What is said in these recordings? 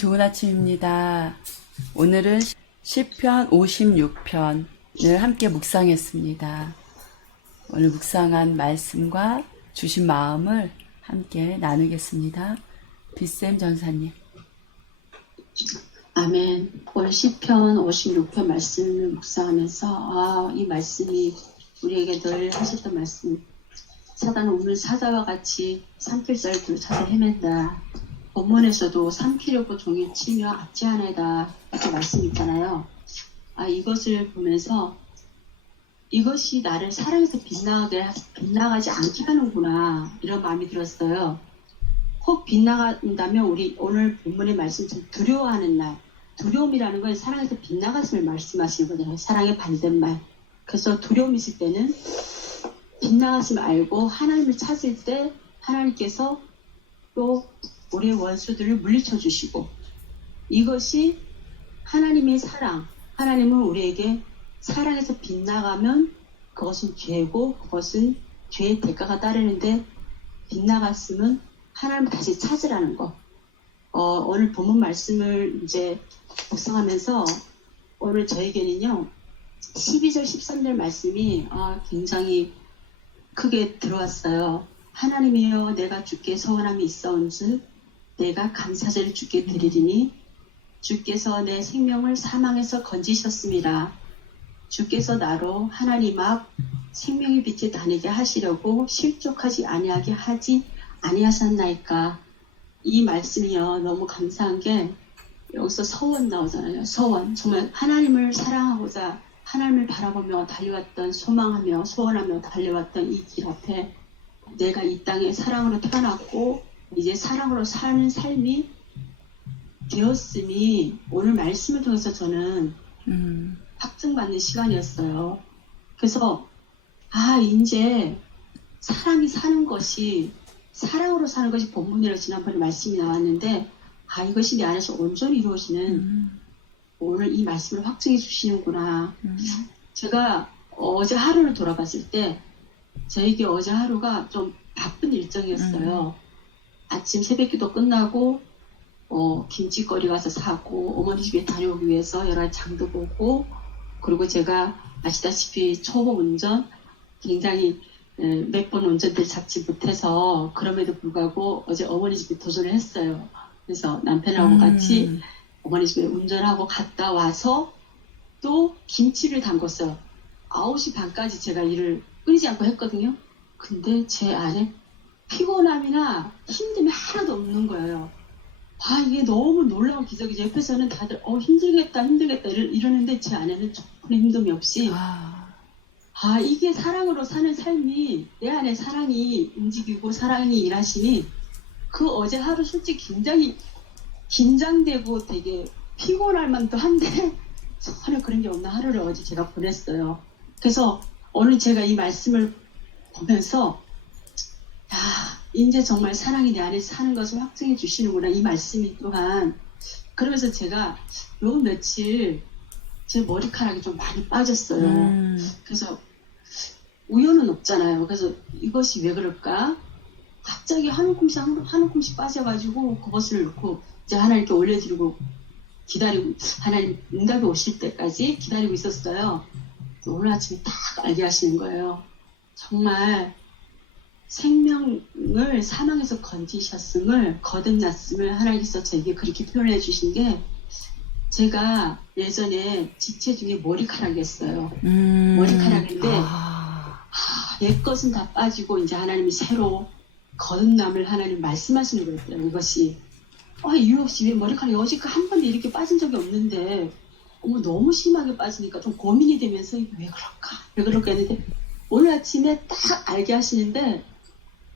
좋은 아침입니다. 오늘은 시편 56편을 함께 묵상했습니다. 오늘 묵상한 말씀과 주신 마음을 함께 나누겠습니다. 빗샘 전사님. 아멘. 오늘 시편 56편 말씀을 묵상하면서 이 말씀이 우리에게 늘 하셨던 말씀. 사단은 오늘 사자와 같이 산길살도 찾아 헤맨다. 본문에서도 삼키려고 종일 치며 압제하네다. 이렇게 말씀 있잖아요. 이것을 보면서 이것이 나를 사랑에서 빗나가지 않게 하는구나. 이런 마음이 들었어요. 혹 빗나간다면 우리 오늘 본문의 말씀처럼 두려워하는 날. 두려움이라는 건 사랑에서 빗나갔음을 말씀하시는 거잖아요. 사랑의 반대말. 그래서 두려움이 있을 때는 빗나갔음을 알고 하나님을 찾을 때 하나님께서 또 우리의 원수들을 물리쳐 주시고, 이것이 하나님의 사랑. 하나님은 우리에게 사랑에서 빗나가면 그것은 죄고 그것은 죄의 대가가 따르는데, 빗나갔음은 하나님을 다시 찾으라는 거. 오늘 본문 말씀을 이제 묵상하면서 오늘 저에게는요 12절 13절 말씀이 굉장히 크게 들어왔어요. 하나님이여 내가 주께 서원함이 있어온즉 내가 감사제를 주께 드리리니 주께서 내 생명을 사망에서 건지셨습니다. 주께서 나로 하나님 앞 생명의 빛에 다니게 하시려고 실족하지 아니하게 하지 아니하셨나이까. 이 말씀이요 너무 감사한 게 여기서 서원 나오잖아요. 서원. 정말 하나님을 사랑하고자 하나님을 바라보며 달려왔던, 소망하며 소원하며 달려왔던 이 길 앞에 내가 이 땅에 사랑으로 태어났고 이제 사랑으로 사는 삶이 되었음이 오늘 말씀을 통해서 저는 확증받는 시간이었어요. 그래서 이제 사람이 사는 것이, 사랑으로 사는 것이 본문이라고 지난번에 말씀이 나왔는데 이것이 내 안에서 온전히 이루어지는 오늘 이 말씀을 확증해 주시는구나. 제가 어제 하루를 돌아봤을 때 저에게 어제 하루가 좀 바쁜 일정이었어요. 아침 새벽기도 끝나고 김치거리 가서 사고 어머니 집에 다녀오기 위해서 여러 가지 장도 보고, 그리고 제가 아시다시피 초보 운전 굉장히 몇 번 운전대를 잡지 못해서 그럼에도 불구하고 어제 어머니 집에 도전을 했어요. 그래서 남편하고 같이 어머니 집에 운전하고 갔다 와서 또 김치를 담궜어요. 9시 반까지 제가 일을 끊이지 않고 했거든요. 근데 제 안에 피곤함이나 힘듦이 하나도 없는 거예요. 이게 너무 놀라운 기적이죠. 옆에서는 다들 힘들겠다 이러는데 제 안에는 조금의 힘듦이 없이 이게 사랑으로 사는 삶이, 내 안에 사랑이 움직이고 사랑이 일하시니 그 어제 하루 솔직히 굉장히 긴장되고 되게 피곤할 만도 한데 전혀 그런 게 없는 하루를 어제 제가 보냈어요. 그래서 오늘 제가 이 말씀을 보면서 이제 정말 사랑이 내 안에 사는 것을 확증해 주시는구나, 이 말씀이 또한. 그러면서 제가 요 며칠 제 머리카락이 좀 많이 빠졌어요. 그래서 우연은 없잖아요. 그래서 이것이 왜 그럴까? 갑자기 한 움큼씩 빠져가지고 그것을 놓고 이제 하나님께 올려드리고 기다리고, 하나님 응답이 오실 때까지 기다리고 있었어요. 오늘 아침에 딱 알게 하시는 거예요. 정말 생명을 사망에서 건지셨음을, 거듭났음을 하나님께서 저에게 그렇게 표현해 주신 게, 제가 예전에 지체 중에 머리카락이었어요. 머리카락인데 옛 것은 다 빠지고 이제 하나님이 새로 거듭남을 하나님 말씀하시는 거였어요. 이것이 이유 없이 왜 머리카락이 여지껏 한 번도 이렇게 빠진 적이 없는데 너무 심하게 빠지니까 좀 고민이 되면서 왜 그럴까 했는데, 오늘 아침에 딱 알게 하시는데,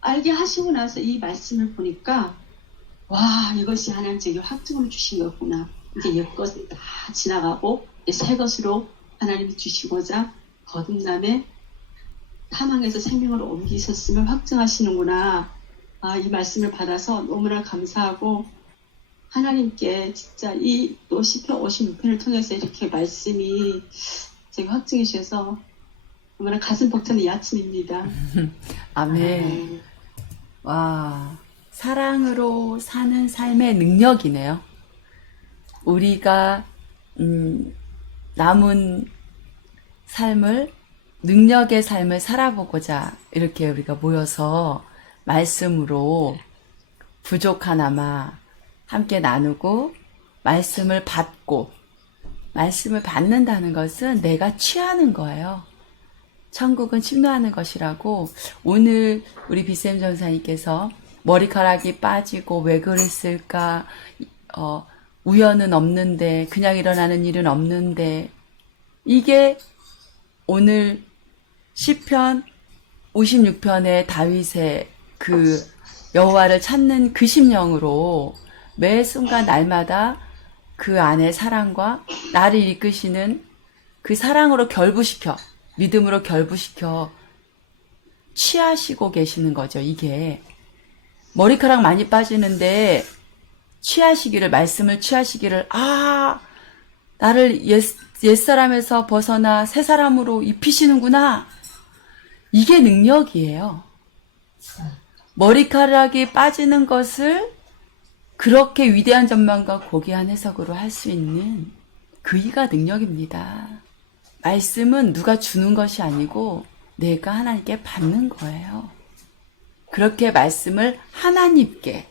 알게 하시고 나서 이 말씀을 보니까 이것이 하나님 제게 확증을 주신 거구나. 이제 옛 것은 다 지나가고 이제 새 것으로 하나님이 주시고자 거듭남의 사망에서 생명으로 옮기셨음을 확증하시는구나. 이 말씀을 받아서 너무나 감사하고, 하나님께 진짜 이 또 시편 56편을 통해서 이렇게 말씀이 제가 확증해 주셔서 너무나 가슴 벅차는 이 아침입니다. 아멘. 와, 사랑으로 사는 삶의 능력이네요. 우리가 남은 삶을 능력의 삶을 살아보고자 이렇게 우리가 모여서 말씀으로 부족하나마 함께 나누고 말씀을 받고 말씀을 받는다는 것은 내가 취하는 거예요. 천국은 침노하는 것이라고 오늘 우리 비쌤 전사님께서 머리카락이 빠지고 왜 그랬을까 우연은 없는데 그냥 일어나는 일은 없는데 이게 오늘 시편 56편의 다윗의 그 여호와를 찾는 그 심령으로 매 순간 날마다 그 안에 사랑과 나를 이끄시는 그 사랑으로 결부시켜 믿음으로 결부시켜 취하시고 계시는 거죠. 이게 머리카락 많이 빠지는데 취하시기를 말씀을 취하시기를 나를 옛사람에서 벗어나 새사람으로 입히시는구나. 이게 능력이에요. 머리카락이 빠지는 것을 그렇게 위대한 전망과 고귀한 해석으로 할 수 있는 그이가 능력입니다. 말씀은 누가 주는 것이 아니고 내가 하나님께 받는 거예요. 그렇게 말씀을 하나님께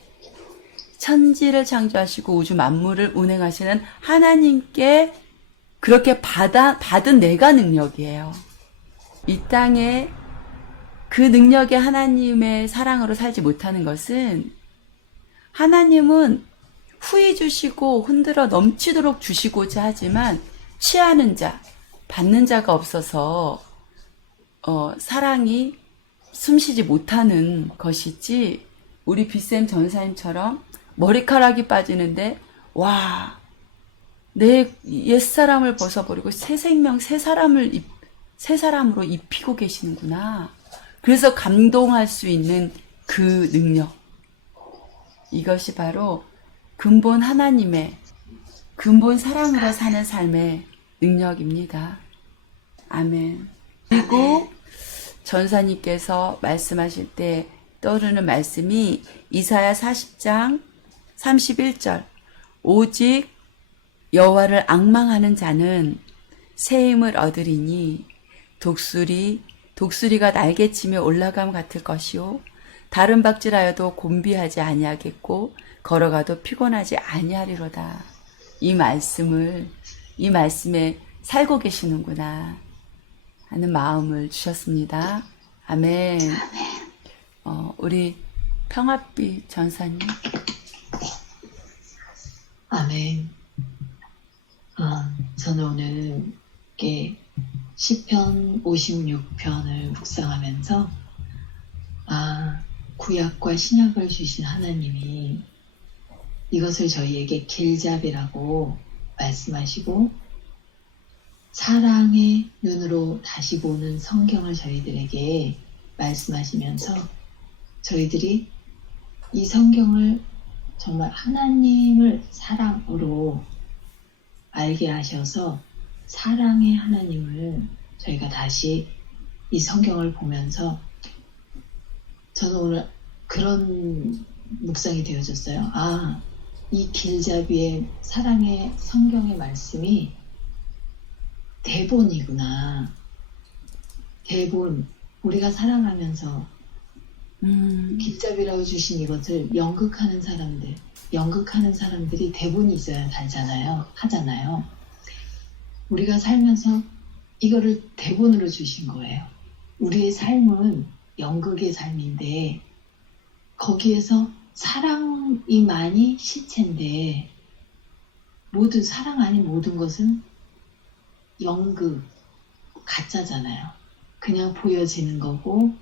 천지를 창조하시고 우주 만물을 운행하시는 하나님께 그렇게 받은 내가 능력이에요. 이 땅에 그 능력의 하나님의 사랑으로 살지 못하는 것은 하나님은 후히 주시고 흔들어 넘치도록 주시고자 하지만 취하는 자, 받는 자가 없어서 사랑이 숨쉬지 못하는 것이지 우리 비쌤 전사님처럼 머리카락이 빠지는데 내 옛사람을 벗어버리고 새 생명, 새 사람으로 입히고 계시는구나. 그래서 감동할 수 있는 그 능력. 이것이 바로 근본 하나님의 근본 사랑으로 사는 삶의 능력입니다. 아멘. 그리고 전사님께서 말씀하실 때 떠오르는 말씀이 이사야 40장 31절 오직 여호와를 앙망하는 자는 새 힘을 얻으리니 독수리가 날개치며 올라감 같을 것이요 다른 박질하여도 곤비하지 아니하겠고 걸어가도 피곤하지 아니하리로다. 이 말씀에 살고 계시는구나 하는 마음을 주셨습니다. 아멘. 우리 평화빛 전사님. 아멘. 저는 오늘 이렇게 시편 56편을 묵상하면서 구약과 신약을 주신 하나님이 이것을 저희에게 길잡이라고 말씀하시고 사랑의 눈으로 다시 보는 성경을 저희들에게 말씀하시면서 저희들이 이 성경을 정말 하나님을 사랑으로 알게 하셔서 사랑의 하나님을 저희가 다시 이 성경을 보면서 저는 오늘 그런 묵상이 되어졌어요. 이 길잡이의 사랑의 성경의 말씀이 대본이구나. 대본. 우리가 살아가면서 길잡이라고 주신 이것을 연극하는 사람들이 대본이 있어야 하잖아요. 우리가 살면서 이거를 대본으로 주신 거예요. 우리의 삶은 연극의 삶인데 거기에서 사랑이만이 시체인데 사랑 아닌 모든 것은 연극, 가짜잖아요. 그냥 보여지는 거고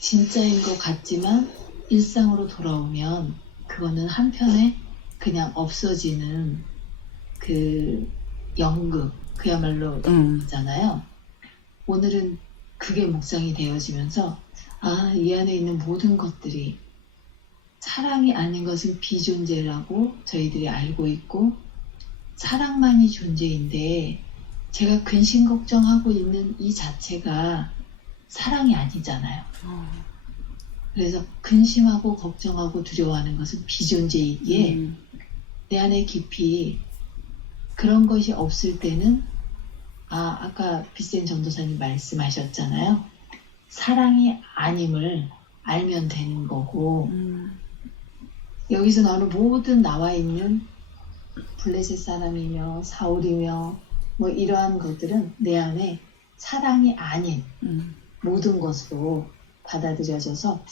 진짜인 것 같지만 일상으로 돌아오면 그거는 한편에 그냥 없어지는 그 연극, 그야말로 잖아요. 오늘은 그게 묵상이 되어지면서 이 안에 있는 모든 것들이 사랑이 아닌 것은 비존재라고 저희들이 알고 있고 사랑만이 존재인데 제가 근심 걱정하고 있는 이 자체가 사랑이 아니잖아요. 그래서 근심하고 걱정하고 두려워하는 것은 비존재이기에 내 안에 깊이 그런 것이 없을 때는 아까 비센 전도사님 말씀하셨잖아요. 사랑이 아님을 알면 되는 거고 여기서 나오는 모든 나와 있는 블레셋 사람이며 사울이며 뭐 이러한 것들은 내 안에 사랑이 아닌 모든 것으로 받아들여져서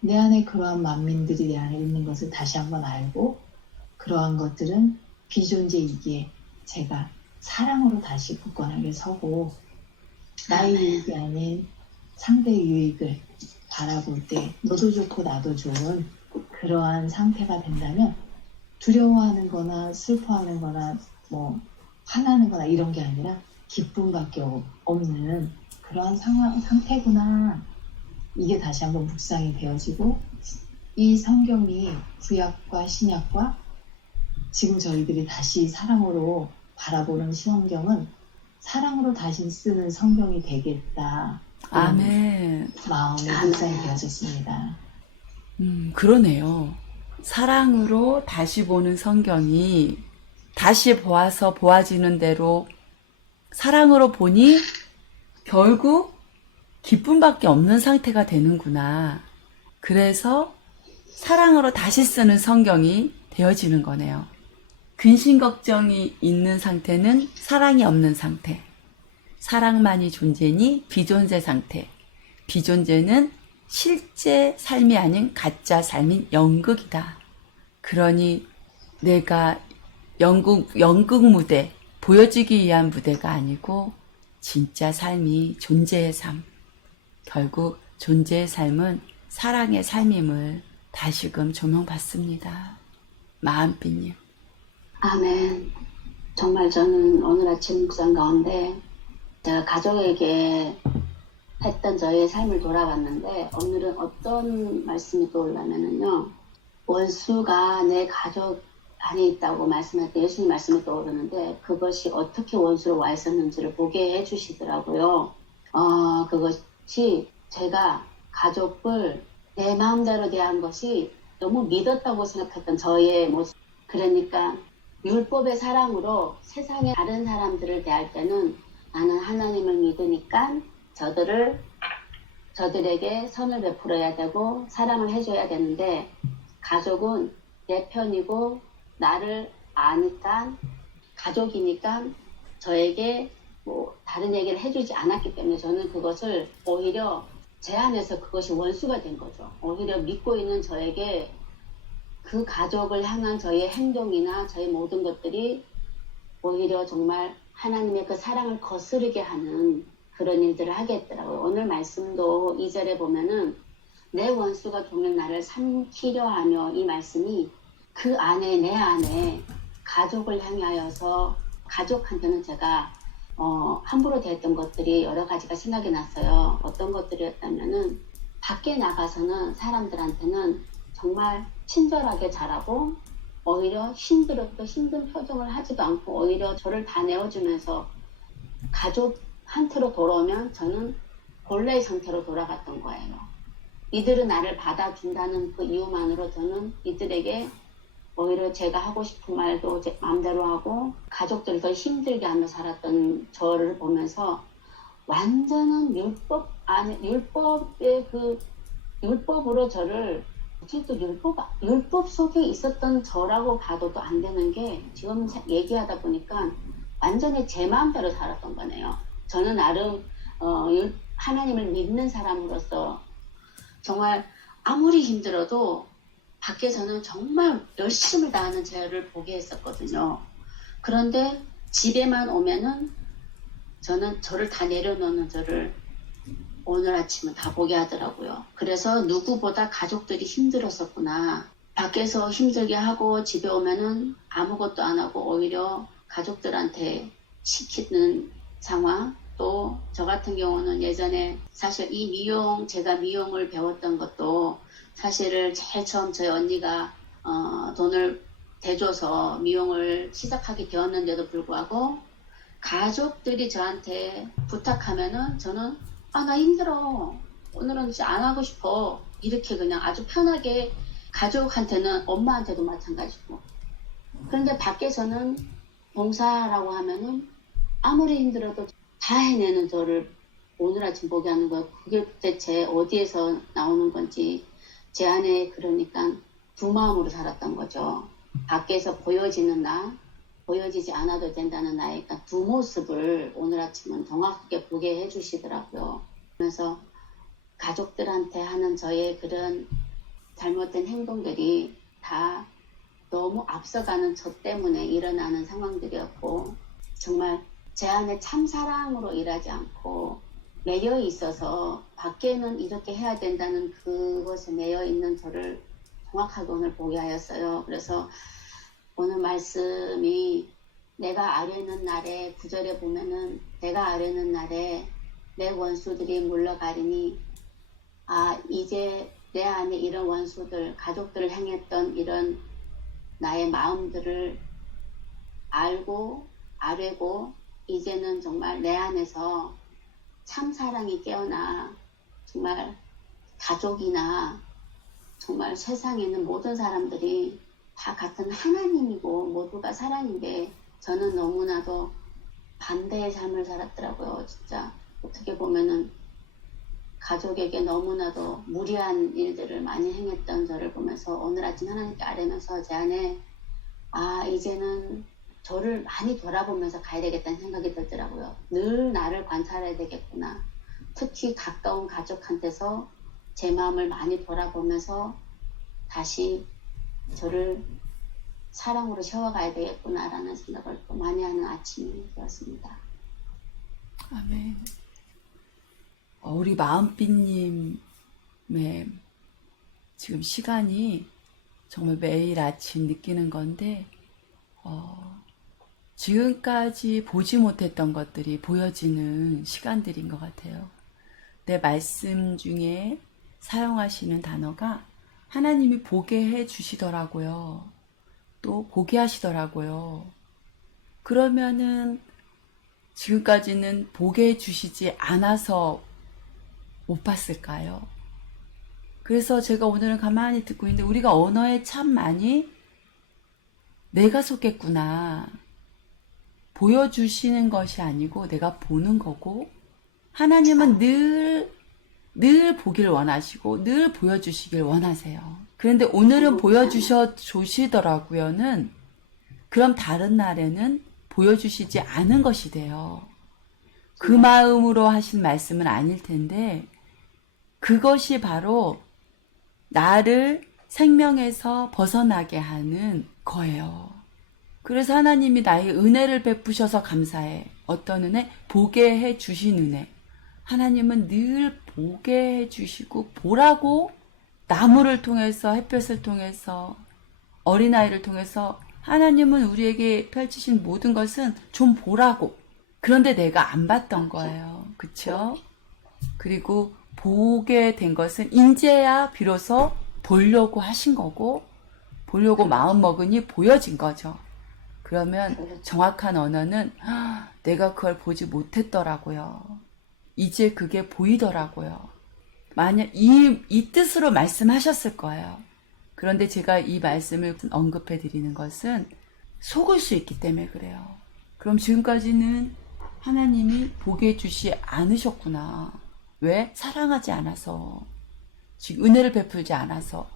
내 안에 그러한 만민들이 내 안에 있는 것을 다시 한번 알고 그러한 것들은 비존재이기에 제가 사랑으로 다시 굳건하게 서고 나의 유익이 아닌 상대의 유익을 바라볼 때 너도 좋고 나도 좋은 그러한 상태가 된다면 두려워하는 거나 슬퍼하는 거나 뭐 화나는 거나 이런 게 아니라 기쁨밖에 없는 그러한 상태구나. 이게 다시 한번 묵상이 되어지고 이 성경이 구약과 신약과 지금 저희들이 다시 사랑으로 바라보는 성경은 사랑으로 다시 쓰는 성경이 되겠다. 아멘. 마음에 묵상이 되어졌습니다. 그러네요. 사랑으로 다시 보는 성경이 다시 보아서 보아지는 대로 사랑으로 보니 결국 기쁨밖에 없는 상태가 되는구나. 그래서 사랑으로 다시 쓰는 성경이 되어지는 거네요. 근심 걱정이 있는 상태는 사랑이 없는 상태. 사랑만이 존재니 비존재 상태. 비존재는 실제 삶이 아닌 가짜 삶인 연극이다. 그러니 내가 연극 무대, 보여지기 위한 무대가 아니고 진짜 삶이 존재의 삶. 결국 존재의 삶은 사랑의 삶임을 다시금 조명받습니다. 마음빛님. 아멘. 정말 저는 오늘 아침 묵상 가운데 제가 가족에게 했던 저의 삶을 돌아봤는데 오늘은 어떤 말씀이 떠올라면은요. 원수가 내 가족 안에 있다고 말씀할 때 예수님 말씀이 떠오르는데 그것이 어떻게 원수로 와 있었는지를 보게 해주시더라고요. 그것이 제가 가족을 내 마음대로 대한 것이 너무 믿었다고 생각했던 저의 모습. 그러니까 율법의 사랑으로 세상의 다른 사람들을 대할 때는 나는 하나님을 믿으니까 저들에게 선을 베풀어야 되고 사랑을 해줘야 되는데 가족은 내 편이고 나를 아니까 가족이니까 저에게 뭐 다른 얘기를 해주지 않았기 때문에 저는 그것을 오히려 제 안에서 그것이 원수가 된 거죠. 오히려 믿고 있는 저에게 그 가족을 향한 저의 행동이나 저의 모든 것들이 오히려 정말 하나님의 그 사랑을 거스르게 하는 그런 일들을 하게 했더라고요. 오늘 말씀도 2절에 보면은 내 원수가 종일 나를 삼키려 하며 이 말씀이 그 안에 내 안에 가족을 향하여서 가족한테는 제가 함부로 대했던 것들이 여러 가지가 생각이 났어요. 어떤 것들이었다면은 밖에 나가서는 사람들한테는 정말 친절하게 잘하고 오히려 힘들었고 힘든 표정을 하지도 않고 오히려 저를 다 내어주면서 가족한테로 돌아오면 저는 본래의 상태로 돌아갔던 거예요. 이들은 나를 받아준다는 그 이유만으로 저는 이들에게 오히려 제가 하고 싶은 말도 제 마음대로 하고 가족들을 더 힘들게 하며 살았던 저를 보면서 완전한 율법 안에 율법으로 저를 또 율법 속에 있었던 저라고 봐도 또 안 되는 게 지금 얘기하다 보니까 완전히 제 마음대로 살았던 거네요. 저는 나름 하나님을 믿는 사람으로서 정말 아무리 힘들어도 밖에서는 정말 열심을 다하는 저를 보게 했었거든요. 그런데 집에만 오면은 저는 저를 다 내려놓는 저를 오늘 아침은 다 보게 하더라고요. 그래서 누구보다 가족들이 힘들었었구나. 밖에서 힘들게 하고 집에 오면은 아무것도 안 하고 오히려 가족들한테 시키는 상황. 또 저 같은 경우는 예전에 사실 제가 미용을 배웠던 것도 사실을 제일 처음 저희 언니가 돈을 대줘서 미용을 시작하게 되었는데도 불구하고 가족들이 저한테 부탁하면은 저는 나 힘들어. 오늘은 진짜 안 하고 싶어. 이렇게 그냥 아주 편하게 가족한테는 엄마한테도 마찬가지고. 그런데 밖에서는 봉사라고 하면은 아무리 힘들어도 다 해내는 저를 오늘 아침 보게 하는 거예요. 그게 대체 어디에서 나오는 건지 제 안에 그러니까 두 마음으로 살았던 거죠. 밖에서 보여지는 나, 보여지지 않아도 된다는 나의 그러니까 두 모습을 오늘 아침은 정확하게 보게 해주시더라고요. 그래서 가족들한테 하는 저의 그런 잘못된 행동들이 다 너무 앞서가는 저 때문에 일어나는 상황들이었고 정말 제 안에 참 사랑으로 일하지 않고 매여 있어서 밖에는 이렇게 해야 된다는 그것에 매여 있는 저를 정확하게 오늘 보게 하였어요. 그래서 오늘 말씀이 내가 아뢰는 날에 9절에 보면은 내가 아뢰는 날에 내 원수들이 물러가리니 이제 내 안에 이런 원수들 가족들을 향했던 이런 나의 마음들을 알고 아뢰고 이제는 정말 내 안에서 참 사랑이 깨어나 정말 가족이나 정말 세상에 있는 모든 사람들이 다 같은 하나님이고 모두가 사랑인데 저는 너무나도 반대의 삶을 살았더라고요. 진짜 어떻게 보면은 가족에게 너무나도 무리한 일들을 많이 행했던 저를 보면서 오늘 아침 하나님께 아뢰면서 제 안에 이제는 저를 많이 돌아보면서 가야 되겠다는 생각이 들더라고요. 늘 나를 관찰해야 되겠구나. 특히 가까운 가족한테서 제 마음을 많이 돌아보면서 다시 저를 사랑으로 세워가야 되겠구나라는 생각을 또 많이 하는 아침이 되었습니다. 아멘. 우리 마음빛님의 지금 시간이 정말 매일 아침 느끼는 건데 지금까지 보지 못했던 것들이 보여지는 시간들인 것 같아요. 내 말씀 중에 사용하시는 단어가 하나님이 보게 해 주시더라고요. 또 보게 하시더라고요. 그러면은 지금까지는 보게 해 주시지 않아서 못 봤을까요? 그래서 제가 오늘은 가만히 듣고 있는데 우리가 언어에 참 많이 내가 속겠구나. 보여주시는 것이 아니고 내가 보는 거고 하나님은 늘 보길 원하시고 늘 보여주시길 원하세요. 그런데 오늘은 보여주시더라고요는 그럼 다른 날에는 보여주시지 않은 것이 돼요. 그 마음으로 하신 말씀은 아닐 텐데 그것이 바로 나를 생명에서 벗어나게 하는 거예요. 그래서 하나님이 나에게 은혜를 베푸셔서 감사해. 어떤 은혜? 보게 해 주신 은혜. 하나님은 늘 보게 해 주시고 보라고 나무를 통해서 햇볕을 통해서 어린아이를 통해서 하나님은 우리에게 펼치신 모든 것은 좀 보라고. 그런데 내가 안 봤던 거예요. 그쵸? 그리고 보게 된 것은 이제야 비로소 보려고 하신 거고 보려고 마음먹으니 보여진 거죠. 그러면 정확한 언어는 내가 그걸 보지 못했더라고요. 이제 그게 보이더라고요. 만약 이 뜻으로 말씀하셨을 거예요. 그런데 제가 이 말씀을 언급해 드리는 것은 속을 수 있기 때문에 그래요. 그럼 지금까지는 하나님이 보게 해주시 않으셨구나. 왜? 사랑하지 않아서. 지금 은혜를 베풀지 않아서.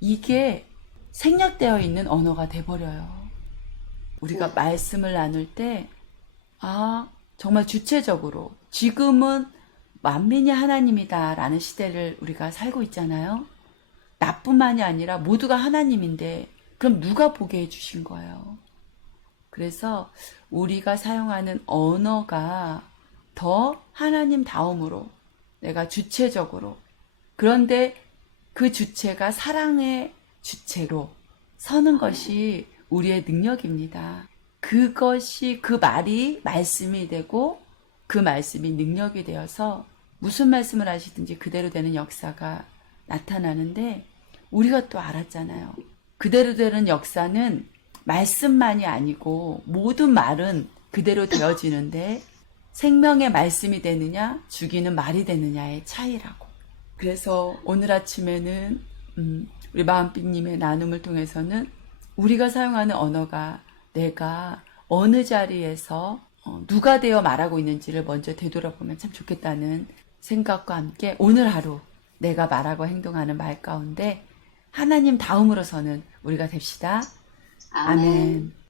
이게 생략되어 있는 언어가 돼버려요. 우리가 말씀을 나눌 때 정말 주체적으로 지금은 만민이 하나님이다 라는 시대를 우리가 살고 있잖아요. 나뿐만이 아니라 모두가 하나님인데 그럼 누가 보게 해주신 거예요? 그래서 우리가 사용하는 언어가 더 하나님다움으로 내가 주체적으로 그런데 그 주체가 사랑의 주체로 서는 것이 우리의 능력입니다. 그것이 그 말이 말씀이 되고 그 말씀이 능력이 되어서 무슨 말씀을 하시든지 그대로 되는 역사가 나타나는데 우리가 또 알았잖아요. 그대로 되는 역사는 말씀만이 아니고 모든 말은 그대로 되어지는데 생명의 말씀이 되느냐 죽이는 말이 되느냐의 차이라고. 그래서 오늘 아침에는 우리 마음빛님의 나눔을 통해서는 우리가 사용하는 언어가 내가 어느 자리에서 누가 되어 말하고 있는지를 먼저 되돌아보면 참 좋겠다는 생각과 함께 오늘 하루 내가 말하고 행동하는 말 가운데 하나님 다음으로 서는 우리가 됩시다. 아멘. 아멘.